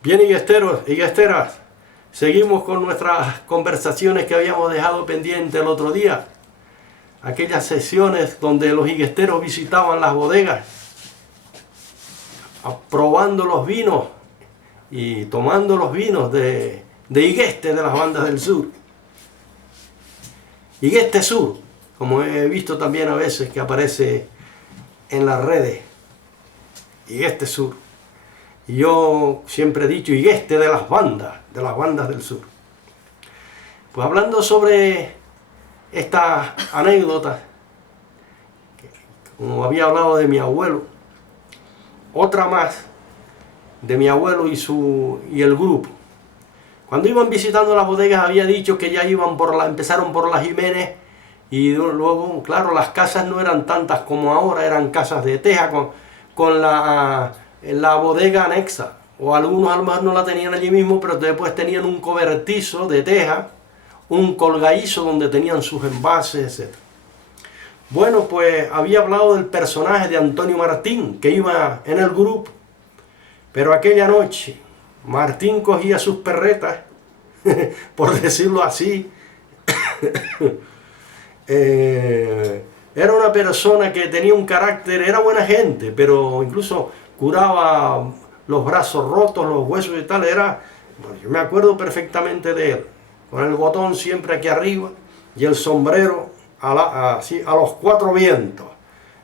Bien, higuesteros y higuesteras, seguimos con nuestras conversaciones que habíamos dejado pendiente el otro día. Aquellas sesiones donde los higuesteros visitaban las bodegas, probando los vinos y tomando los vinos de higueste de las bandas del sur. Higueste Sur, como he visto también a veces que aparece en las redes. Higueste Sur. Y yo siempre he dicho higueste de las bandas del sur. Pues hablando sobre estas anécdotas, como había hablado de mi abuelo, otra más de mi abuelo y el grupo. Cuando iban visitando las bodegas había dicho que ya empezaron por las Jiménez y luego, claro, las casas no eran tantas como ahora, eran casas de teja con la bodega anexa, o algunos a lo mejor no la tenían allí mismo, pero después tenían un cobertizo de teja, un colgadizo donde tenían sus envases, etc. Bueno, pues había hablado del personaje de Antonio Martín, que iba en el grupo, pero aquella noche Martín cogía sus perretas, por decirlo así. Era una persona que tenía un carácter, era buena gente, pero incluso curaba los brazos rotos, los huesos y tal. Bueno, yo me acuerdo perfectamente de él, con el botón siempre aquí arriba y el sombrero así a los cuatro vientos.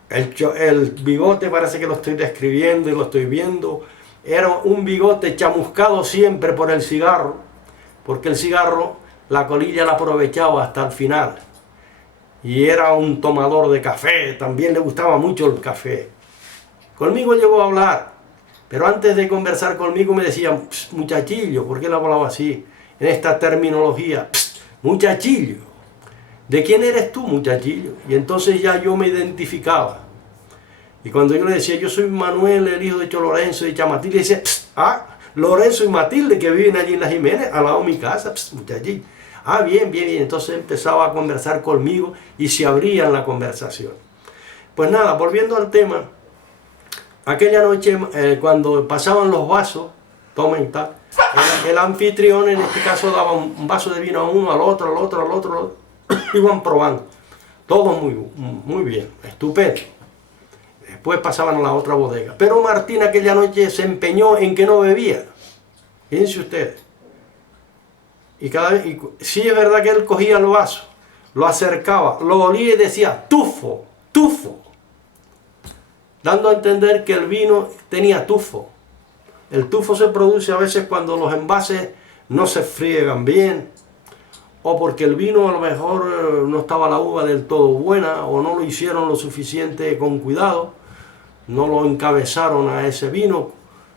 El bigote parece que lo estoy describiendo y lo estoy viendo. Era un bigote chamuscado siempre por el cigarro, porque el cigarro, la colilla la aprovechaba hasta el final. Y era un tomador de café, también le gustaba mucho el café. Conmigo llegó a hablar, pero antes de conversar conmigo me decía, muchachillo, ¿por qué le hablaba así? En esta terminología, muchachillo, ¿de quién eres tú, muchachillo? Y entonces ya yo me identificaba. Y cuando yo le decía, yo soy Manuel, el hijo de Cho Lorenzo y de Chamatilde, decía, Lorenzo y Matilde, que viven allí en las Jiménez, al lado de mi casa, muchachillo. Bien, bien, bien. Entonces empezaba a conversar conmigo y se abría la conversación. Pues nada, volviendo al tema, aquella noche cuando pasaban los vasos, tomen tal, el anfitrión en este caso daba un vaso de vino a uno, al otro, al otro, al otro, al otro. Iban probando. Todo muy bien, estupendo. Después pasaban a la otra bodega. Pero Martín aquella noche se empeñó en que no bebía. Fíjense ustedes. Y sí es verdad que él cogía el vaso, lo acercaba, lo olía y decía, tufo, tufo. Dando a entender que el vino tenía tufo. El tufo se produce a veces cuando los envases no se friegan bien, o porque el vino a lo mejor no estaba la uva del todo buena, o no lo hicieron lo suficiente con cuidado, no lo encabezaron a ese vino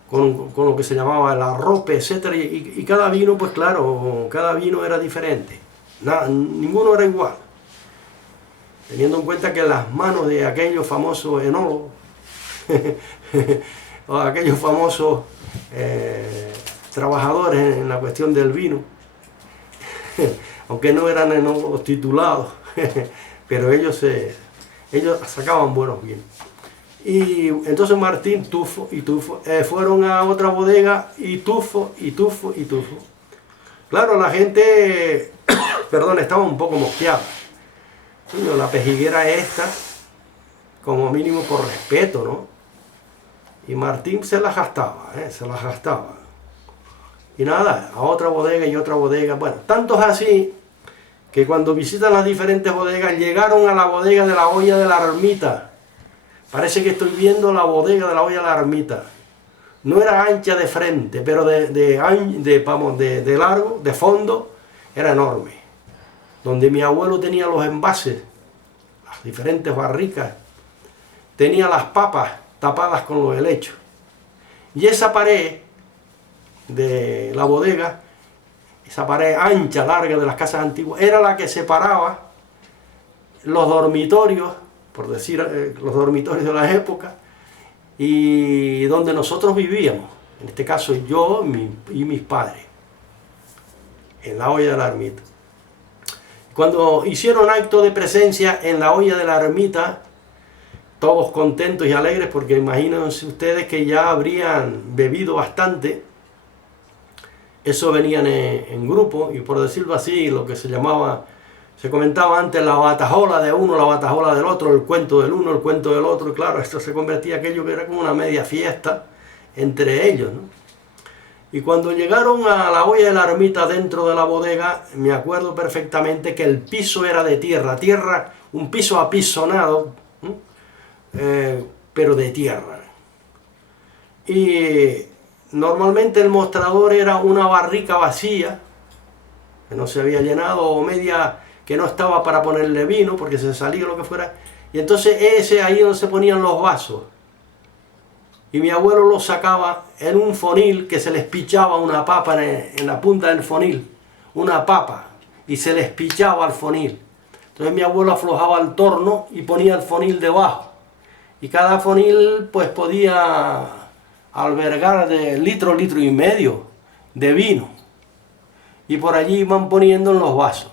con lo que se llamaba el arrope, etc. Y cada vino, pues claro, cada vino era diferente. Ninguno era igual. Teniendo en cuenta que las manos de aquellos famosos enólogos, o aquellos famosos trabajadores en la cuestión del vino, aunque no eran enólogos titulados, pero ellos sacaban buenos vinos. Y entonces Martín, tufo y tufo, fueron a otra bodega y tufo y tufo y tufo. Claro, la gente, perdón, estaba un poco mosqueada. La pejiguera esta, como mínimo por respeto, ¿no? Y Martín se las gastaba, se las gastaba. Y nada, a otra bodega y otra bodega. Bueno, tanto es así que cuando visitan las diferentes bodegas, llegaron a la bodega de la olla de la ermita. Parece que estoy viendo la bodega de la olla de la ermita. No era ancha de frente, pero de largo, de fondo, era enorme. Donde mi abuelo tenía los envases, las diferentes barricas, tenía las papas tapadas con los helechos. Y esa pared de la bodega, esa pared ancha, larga de las casas antiguas, era la que separaba los dormitorios, por decir los dormitorios de la época, y donde nosotros vivíamos, en este caso yo y mis padres, en la olla de la ermita. Cuando hicieron acto de presencia en la olla de la ermita, todos contentos y alegres, porque imagínense ustedes que ya habrían bebido bastante, Eso venían en grupo, y por decirlo así, lo que se comentaba antes, la batajola de uno, la batajola del otro, el cuento del uno, el cuento del otro, y claro, esto se convertía en aquello que era como una media fiesta entre ellos, ¿no? Y cuando llegaron a la olla de la ermita dentro de la bodega, me acuerdo perfectamente que el piso era de tierra, un piso apisonado, pero de tierra. Y normalmente el mostrador era una barrica vacía, que no se había llenado, o media que no estaba para ponerle vino, porque se salía lo que fuera. Y entonces ese ahí donde se ponían los vasos. Y mi abuelo los sacaba en un fonil que se les pichaba una papa en la punta del fonil. Una papa. Y se les pichaba al fonil. Entonces mi abuelo aflojaba el torno y ponía el fonil debajo. Y cada fonil pues podía albergar de litro y medio de vino. Y por allí iban poniendo en los vasos.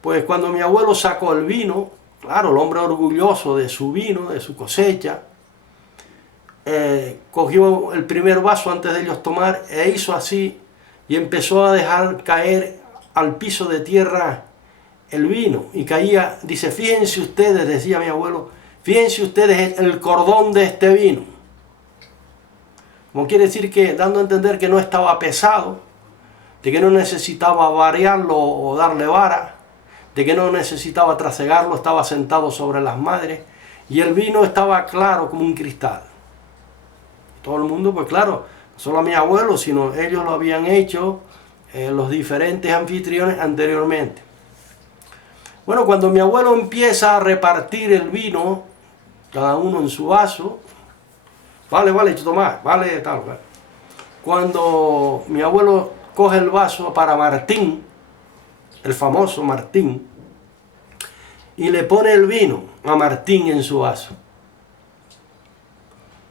Pues cuando mi abuelo sacó el vino, claro, el hombre orgulloso de su vino, de su cosecha, cogió el primer vaso antes de ellos tomar e hizo así y empezó a dejar caer al piso de tierra el vino. Y caía, dice, fíjense ustedes, decía mi abuelo, fíjense ustedes el cordón de este vino. Como quiere decir que, dando a entender que no estaba pesado, de que no necesitaba variarlo o darle vara, de que no necesitaba trasegarlo, estaba sentado sobre las madres, y el vino estaba claro como un cristal. Todo el mundo, pues claro, no solo a mi abuelo, sino ellos lo habían hecho, los diferentes anfitriones anteriormente. Bueno, cuando mi abuelo empieza a repartir el vino, cada uno en su vaso, vale, Tomás, vale, tal, vale. Cuando mi abuelo coge el vaso para Martín, el famoso Martín, y le pone el vino a Martín en su vaso.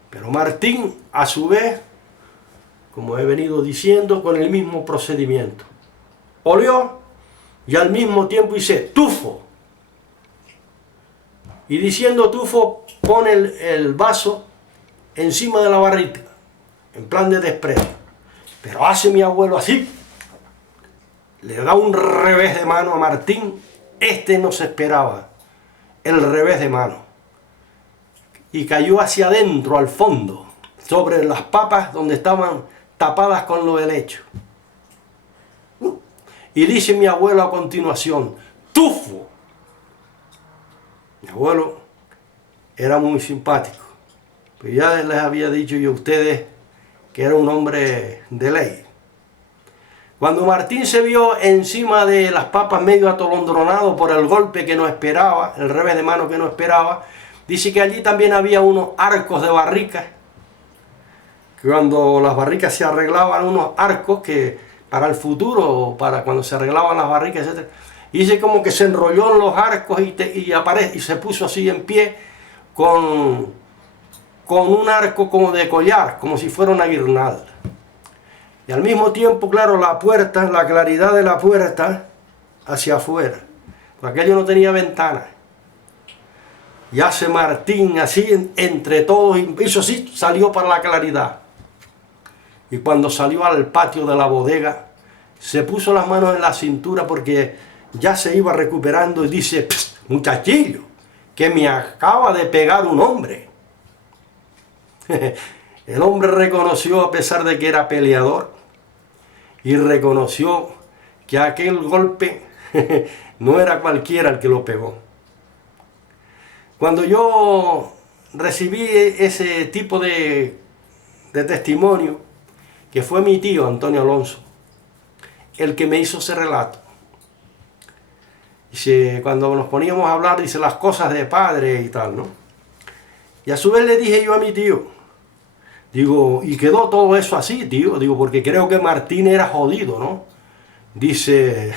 Pero Martín, a su vez, como he venido diciendo, con el mismo procedimiento. Olió y al mismo tiempo dice, tufo. Y diciendo tufo, pone el vaso encima de la barrica, en plan de desprecio. Pero hace mi abuelo así, le da un revés de mano a Martín. Este no se esperaba el revés de mano. Y cayó hacia adentro, al fondo, sobre las papas donde estaban tapadas con lo helecho. Y dice mi abuelo a continuación, tufo. Mi abuelo era muy simpático. Pues ya les había dicho yo a ustedes que era un hombre de ley. Cuando Martín se vio encima de las papas medio atolondronado por el golpe que no esperaba, el revés de mano que no esperaba, dice que allí también había unos arcos de barricas, que cuando las barricas se arreglaban, unos arcos que para el futuro, para cuando se arreglaban las barricas, etc. Y dice como que se enrolló en los arcos y se puso así en pie con un arco como de collar, como si fuera una guirnalda. Y al mismo tiempo, claro, la puerta, la claridad de la puerta hacia afuera. Porque aquello no tenía ventana. Y hace Martín así entre todos, hizo así, salió para la claridad. Y cuando salió al patio de la bodega, se puso las manos en la cintura porque ya se iba recuperando y dice, muchachillo, que me acaba de pegar un hombre. El hombre reconoció, a pesar de que era peleador, y reconoció que aquel golpe no era cualquiera el que lo pegó. Cuando yo recibí ese tipo de testimonio, que fue mi tío Antonio Alonso, el que me hizo ese relato. Dice, cuando nos poníamos a hablar, dice, las cosas de padre y tal, ¿no? Y a su vez le dije yo a mi tío, digo, y quedó todo eso así, tío, digo, porque creo que Martín era jodido, ¿no? Dice,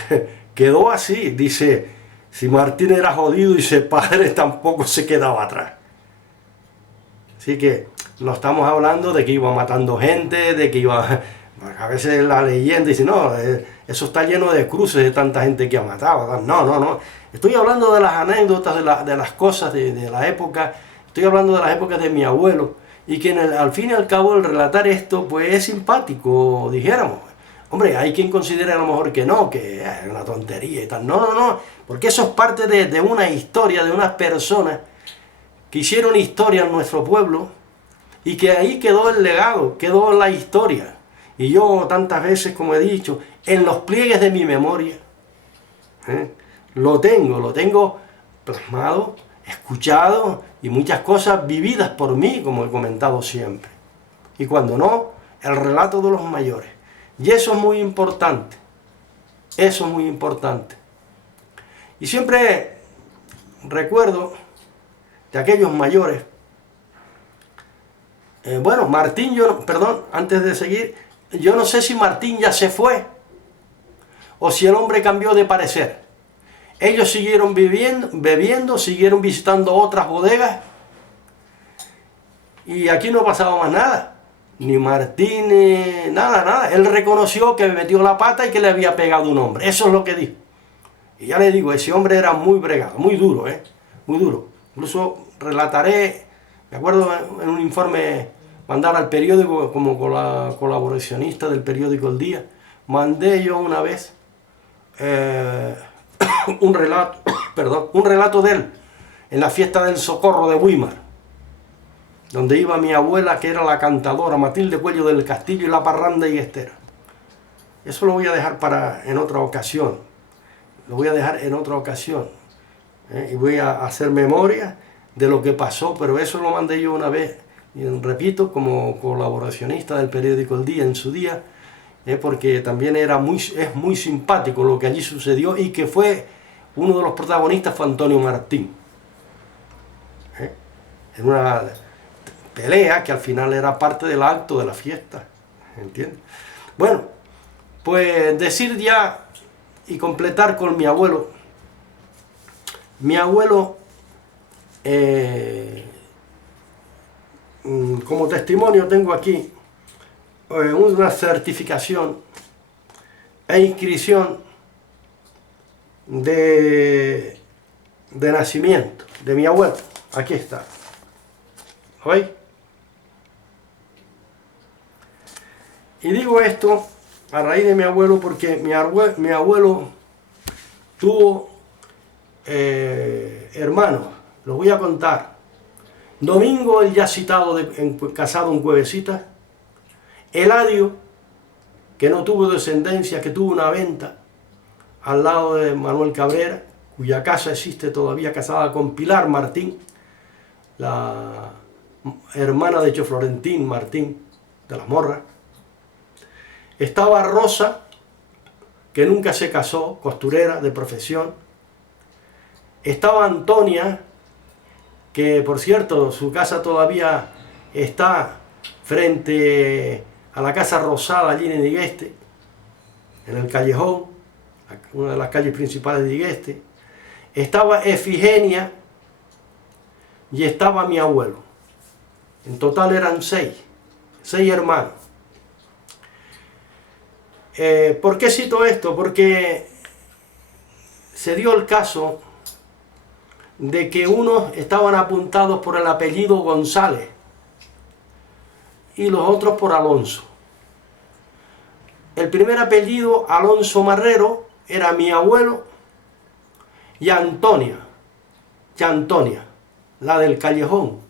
quedó así, dice, si Martín era jodido, dice, padre tampoco se quedaba atrás. Así que no estamos hablando de que iba matando gente, de que iba, a veces la leyenda dice, no, eso está lleno de cruces de tanta gente que ha matado. No, estoy hablando de las anécdotas, de las cosas de la época, estoy hablando de las épocas de mi abuelo, y que al fin y al cabo el relatar esto pues es simpático, dijéramos. Hombre, hay quien considere a lo mejor que no, que es una tontería y tal. No, no, no, porque eso es parte de una historia, de unas personas que hicieron historia en nuestro pueblo y que ahí quedó el legado, quedó la historia. Y yo tantas veces, como he dicho, en los pliegues de mi memoria, lo tengo plasmado, escuchado y muchas cosas vividas por mí, como he comentado siempre. Y cuando no, el relato de los mayores. Y eso es muy importante, eso es muy importante. Y siempre recuerdo de aquellos mayores. Bueno, Martín, perdón, antes de seguir, yo no sé si Martín ya se fue o si el hombre cambió de parecer. Ellos siguieron bebiendo, siguieron visitando otras bodegas y aquí no pasaba más nada. Ni Martín, nada. Él reconoció que metió la pata y que le había pegado un hombre. Eso es lo que dijo. Y ya le digo, ese hombre era muy bregado, muy duro, muy duro. Incluso relataré, me acuerdo en un informe mandar al periódico como colaboracionista del periódico El Día, mandé yo una vez un relato de él en la fiesta del Socorro de Weimar, donde iba mi abuela, que era la cantadora Matilde Cuello del Castillo, y la parranda y estera. Eso lo voy a dejar en otra ocasión. Lo voy a dejar en otra ocasión. Y voy a hacer memoria de lo que pasó, pero eso lo mandé yo una vez, y repito, como colaboracionista del periódico El Día en su día, porque también es muy simpático lo que allí sucedió, y que fue uno de los protagonistas fue Antonio Martín. En una pelea que al final era parte del acto de la fiesta, ¿entiendes? Bueno, pues decir ya y completar con mi abuelo. Mi abuelo, como testimonio tengo aquí una certificación e inscripción de nacimiento de mi abuelo. Aquí está. ¿Lo veis? Y digo esto a raíz de mi abuelo porque mi abuelo tuvo hermanos. Los voy a contar. Domingo, el ya citado, casado en Cuevecitas. Eladio, que no tuvo descendencia, que tuvo una venta al lado de Manuel Cabrera, cuya casa existe todavía, casada con Pilar Martín, la hermana de Cho Florentín Martín de las Morras. Estaba Rosa, que nunca se casó, costurera de profesión. Estaba Antonia, que por cierto su casa todavía está frente a la Casa Rosada allí en Igueste, en el callejón, una de las calles principales de Igueste. Estaba Efigenia y estaba mi abuelo. En total eran seis hermanos. ¿Por qué cito esto? Porque se dio el caso de que unos estaban apuntados por el apellido González y los otros por Alonso. El primer apellido, Alonso Marrero, era mi abuelo, y Antonia, la del callejón,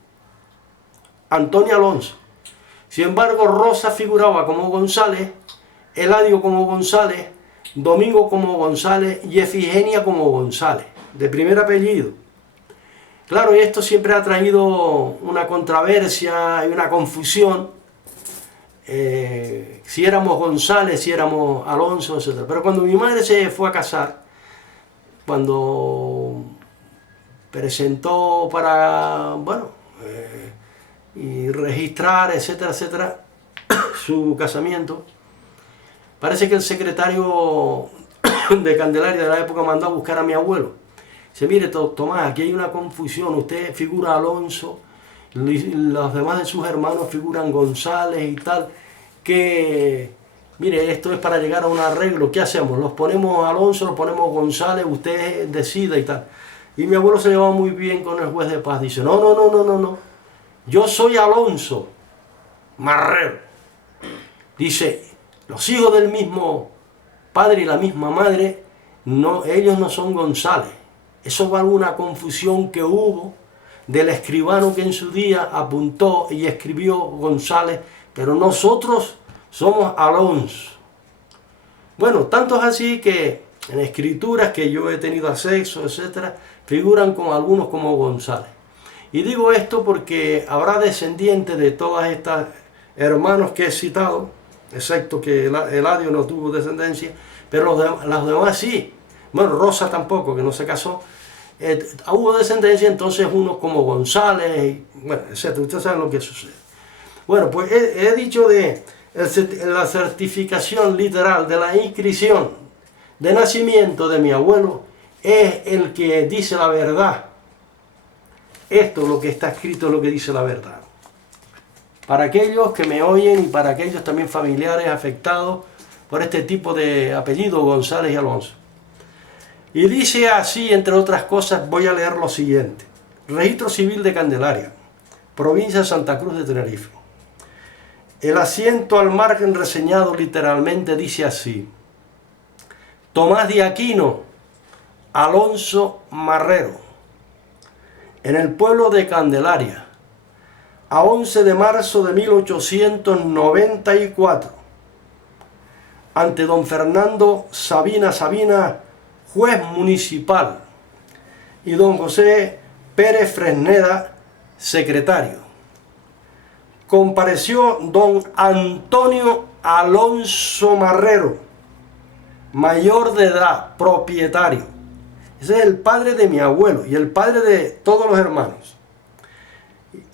Antonia Alonso. Sin embargo, Rosa figuraba como González, Eladio como González, Domingo como González y Efigenia como González, de primer apellido. Claro, y esto siempre ha traído una controversia y una confusión, si éramos González, si éramos Alonso, etc. Pero cuando mi madre se fue a casar, cuando presentó para, y registrar, etcétera, su casamiento, parece que el secretario de Candelaria de la época mandó a buscar a mi abuelo. Dice, mire Tomás, aquí hay una confusión, usted figura Alonso, los demás de sus hermanos figuran González y tal, que mire, esto es para llegar a un arreglo, ¿qué hacemos? ¿Los ponemos Alonso, los ponemos González, usted decida y tal? Y mi abuelo se llevaba muy bien con el juez de paz, dice, no, yo soy Alonso Marrero. Dice, los hijos del mismo padre y la misma madre, no, ellos no son González. Eso va a una confusión que hubo del escribano que en su día apuntó y escribió González, pero nosotros somos Alonso. Bueno, tanto es así que en escrituras que yo he tenido acceso, etcétera, figuran con algunos como González. Y digo esto porque habrá descendientes de todas estas hermanos que he citado, excepto que Eladio no tuvo descendencia, pero los demás sí. Bueno, Rosa tampoco, que no se casó. Hubo descendencia, entonces unos como González, bueno, etcétera. Ustedes saben lo que sucede. Bueno, pues he dicho de la certificación literal de la inscripción de nacimiento de mi abuelo, es el que dice la verdad. Esto, lo que está escrito, es lo que dice la verdad. Para aquellos que me oyen y para aquellos también familiares afectados por este tipo de apellido, González y Alonso. Y dice así, entre otras cosas, voy a leer lo siguiente. Registro Civil de Candelaria, provincia de Santa Cruz de Tenerife. El asiento al margen reseñado literalmente dice así: Tomás de Aquino Alonso Marrero, en el pueblo de Candelaria, a 11 de marzo de 1894, ante don Fernando Sabina, juez municipal, y don José Pérez Fresneda, secretario. Compareció don Antonio Alonso Marrero, mayor de edad, propietario. Ese es el padre de mi abuelo y el padre de todos los hermanos.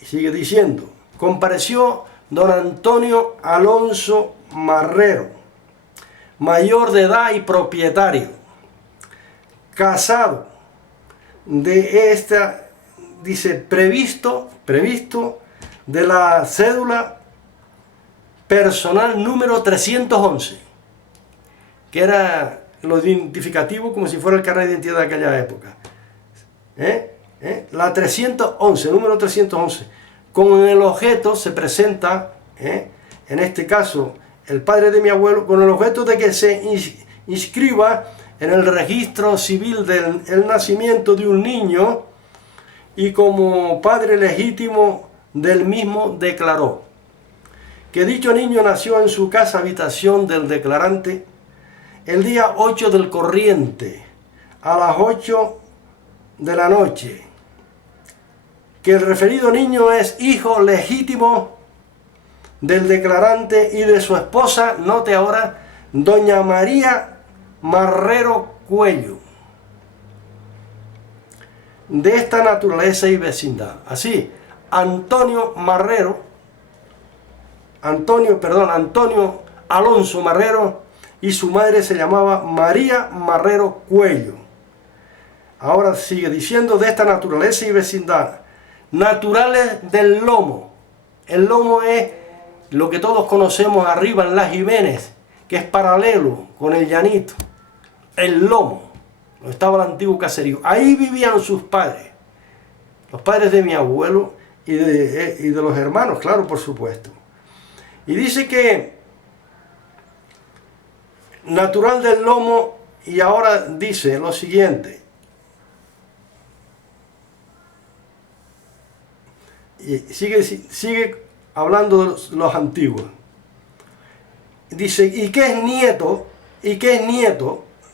Y sigue diciendo, compareció don Antonio Alonso Marrero, mayor de edad y propietario, casado de esta, dice, previsto de la cédula personal número 311, que era lo identificativo como si fuera el carnet de identidad de aquella época. La 311, número 311. Con el objeto se presenta, en este caso, el padre de mi abuelo, con el objeto de que se inscriba en el registro civil del nacimiento de un niño, y como padre legítimo del mismo declaró que dicho niño nació en su casa habitación del declarante el día 8 del corriente a las 8 de la noche, que el referido niño es hijo legítimo del declarante y de su esposa, note ahora, doña María Marrero Cuello, de esta naturaleza y vecindad. Así, Antonio Alonso Marrero, y su madre se llamaba María Marrero Cuello. Ahora sigue diciendo, de esta naturaleza y vecindad, naturales del Lomo. El Lomo es lo que todos conocemos arriba en Las Jiménez, que es paralelo con el Llanito. El Lomo, donde estaba el antiguo caserío. Ahí vivían sus padres, los padres de mi abuelo y de los hermanos, claro, por supuesto. Y dice que natural del Lomo, y ahora dice lo siguiente. Y sigue hablando de los antiguos. Dice, ¿y qué es nieto?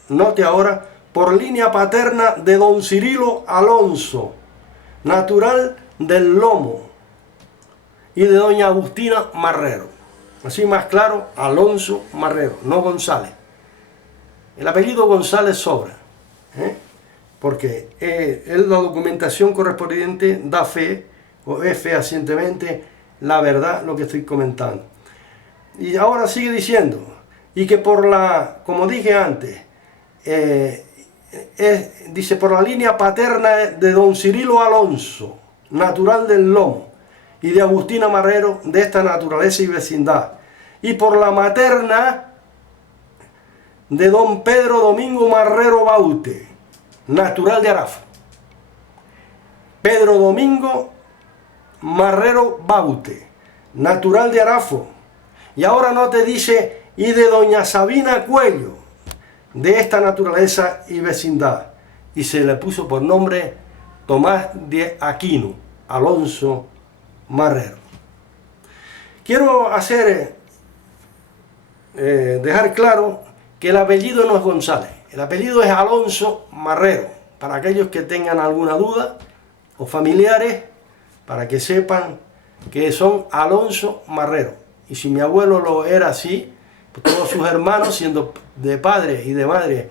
Note ahora, por línea paterna de don Cirilo Alonso, natural del Lomo, y de doña Agustina Marrero. Así más claro, Alonso Marrero, no González. El apellido González sobra, porque la documentación correspondiente da fe, o es fehacientemente la verdad lo que estoy comentando. Y ahora sigue diciendo, y que por la, como dije antes, dice, por la línea paterna de don Cirilo Alonso, natural del Lomo, y de Agustina Marrero, de esta naturaleza y vecindad, y por la materna de don Pedro Domingo Marrero Baute, natural de Arafa. Pedro Domingo Marrero Baute, natural de Arafo. Y ahora no te dice, y de doña Sabina Cuello, de esta naturaleza y vecindad. Y se le puso por nombre Tomás de Aquino, Alonso Marrero. Quiero dejar claro que el apellido no es González, el apellido es Alonso Marrero, para aquellos que tengan alguna duda o familiares, para que sepan que son Alonso Marrero. Y si mi abuelo lo era así, pues todos sus hermanos, siendo de padre y de madre,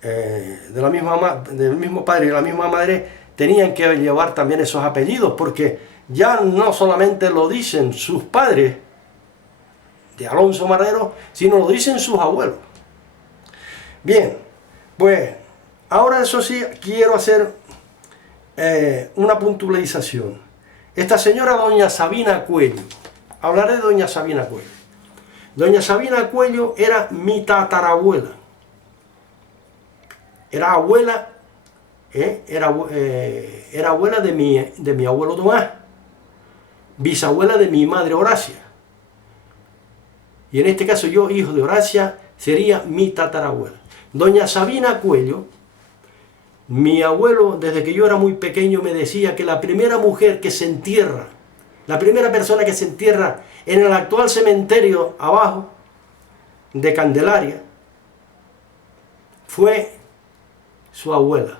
del mismo padre y de la misma madre, tenían que llevar también esos apellidos, porque ya no solamente lo dicen sus padres de Alonso Marrero, sino lo dicen sus abuelos. Bien, pues ahora eso sí quiero hacer una puntualización. Esta señora doña Sabina Cuello, hablaré de doña Sabina Cuello. Doña Sabina Cuello era mi tatarabuela. Era abuela, era abuela de mi abuelo Tomás, bisabuela de mi madre Horacia. Y en este caso yo, hijo de Horacia, sería mi tatarabuela. Doña Sabina Cuello, mi abuelo, desde que yo era muy pequeño, me decía que la primera mujer que se entierra, la primera persona que se entierra en el actual cementerio abajo de Candelaria, fue su abuela,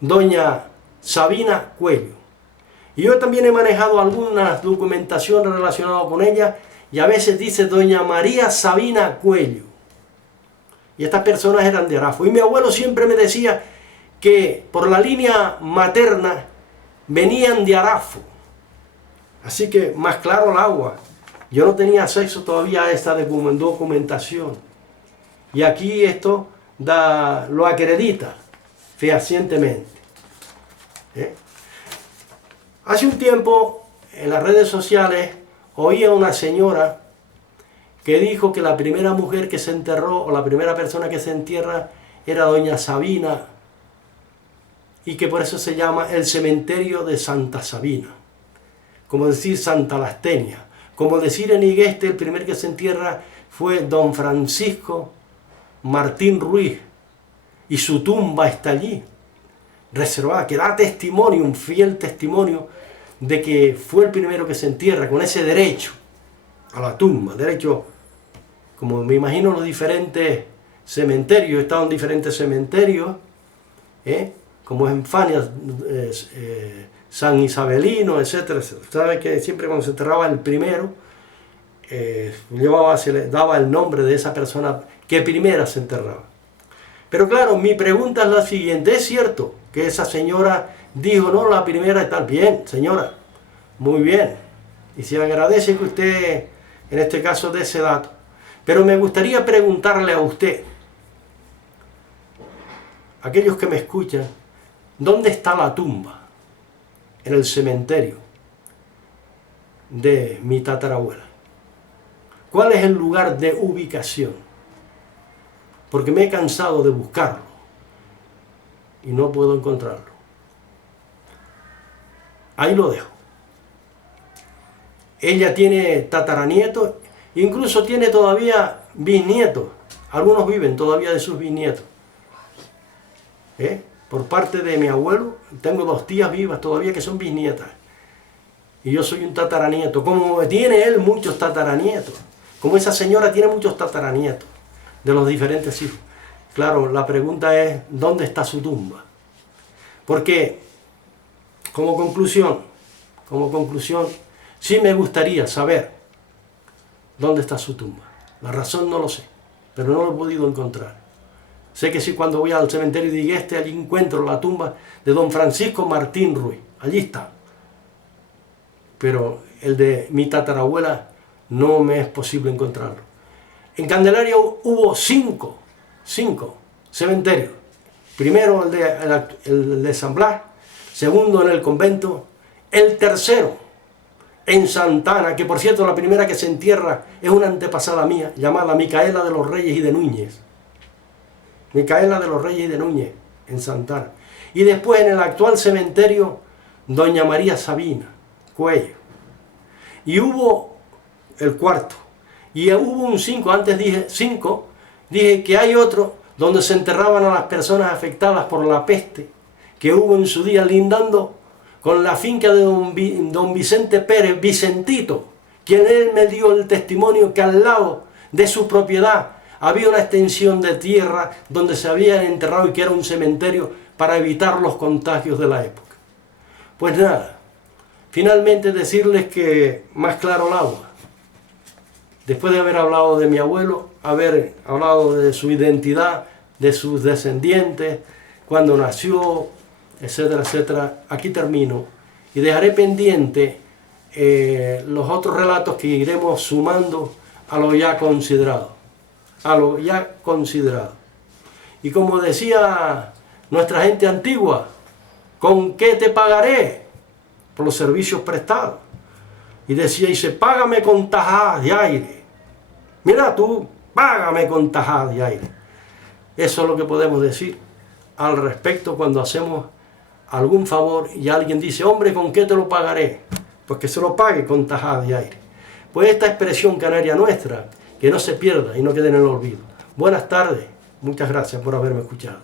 doña Sabina Cuello. Y yo también he manejado alguna documentación relacionada con ella, y a veces dice doña María Sabina Cuello. Y estas personas eran de Arafo. Y mi abuelo siempre me decía que por la línea materna venían de Arafo. Así que más claro el agua. Yo no tenía acceso todavía a esta documentación. Y aquí esto lo acredita fehacientemente. Hace un tiempo en las redes sociales oía una señora que dijo que la primera mujer que se enterró, o la primera persona que se entierra, era doña Sabina, y que por eso se llama el cementerio de Santa Sabina, como decir Santa Lastenia, como decir en Igueste el primer que se entierra fue don Francisco Martín Ruiz, y su tumba está allí, reservada, que da testimonio, un fiel testimonio, de que fue el primero que se entierra, con ese derecho a la tumba, derecho, como me imagino los diferentes cementerios, he estado en diferentes cementerios, como en Fania, San Isabelino, etcétera, etcétera. Sabe que siempre cuando se enterraba el primero, se le daba el nombre de esa persona que primera se enterraba. Pero claro, mi pregunta es la siguiente: ¿es cierto que esa señora dijo, no, la primera está bien, señora? Muy bien. Y se agradece que usted, en este caso, dé ese dato. Pero me gustaría preguntarle a usted, aquellos que me escuchan, ¿dónde está la tumba? En el cementerio de mi tatarabuela. ¿Cuál es el lugar de ubicación? Porque me he cansado de buscarlo y no puedo encontrarlo. Ahí lo dejo. Ella tiene tataranietos, incluso tiene todavía bisnietos. Algunos viven todavía de sus bisnietos. Por parte de mi abuelo, tengo 2 tías vivas todavía que son bisnietas. Y yo soy un tataranieto. Como tiene él muchos tataranietos. Como esa señora tiene muchos tataranietos de los diferentes hijos. Claro, la pregunta es, ¿dónde está su tumba? Porque, como conclusión, sí me gustaría saber dónde está su tumba. La razón no lo sé, pero no lo he podido encontrar. Sé que sí, cuando voy al cementerio de Igueste, allí encuentro la tumba de don Francisco Martín Ruiz. Allí está. Pero el de mi tatarabuela no me es posible encontrarlo. En Candelaria hubo 5 cementerios. Primero el de San Blas, segundo en el convento, el tercero en Santana, que por cierto la primera que se entierra es una antepasada mía, llamada Micaela de los Reyes y de Núñez. Micaela de los Reyes y de Núñez, en Santana. Y después en el actual cementerio, doña María Sabina, cuello. Y hubo el cuarto. Y hubo un 5, antes dije 5, dije que hay otro donde se enterraban a las personas afectadas por la peste que hubo en su día, lindando con la finca de don Vicente Pérez, Vicentito, quien él me dio el testimonio que al lado de su propiedad había una extensión de tierra donde se había enterrado y que era un cementerio para evitar los contagios de la época. Pues nada, finalmente decirles que más claro el agua. Después de haber hablado de mi abuelo, haber hablado de su identidad, de sus descendientes, cuando nació, etcétera, etcétera, aquí termino y dejaré pendiente los otros relatos que iremos sumando a lo ya considerado. A lo ya considerado. Y como decía nuestra gente antigua, ¿con qué te pagaré? Por los servicios prestados. Y decía, págame con tajadas de aire. Mira tú, págame con tajadas de aire. Eso es lo que podemos decir al respecto cuando hacemos algún favor y alguien dice, hombre, ¿con qué te lo pagaré? Pues que se lo pague con tajadas de aire. Pues esta expresión canaria nuestra, que no se pierda y no quede en el olvido. Buenas tardes, muchas gracias por haberme escuchado.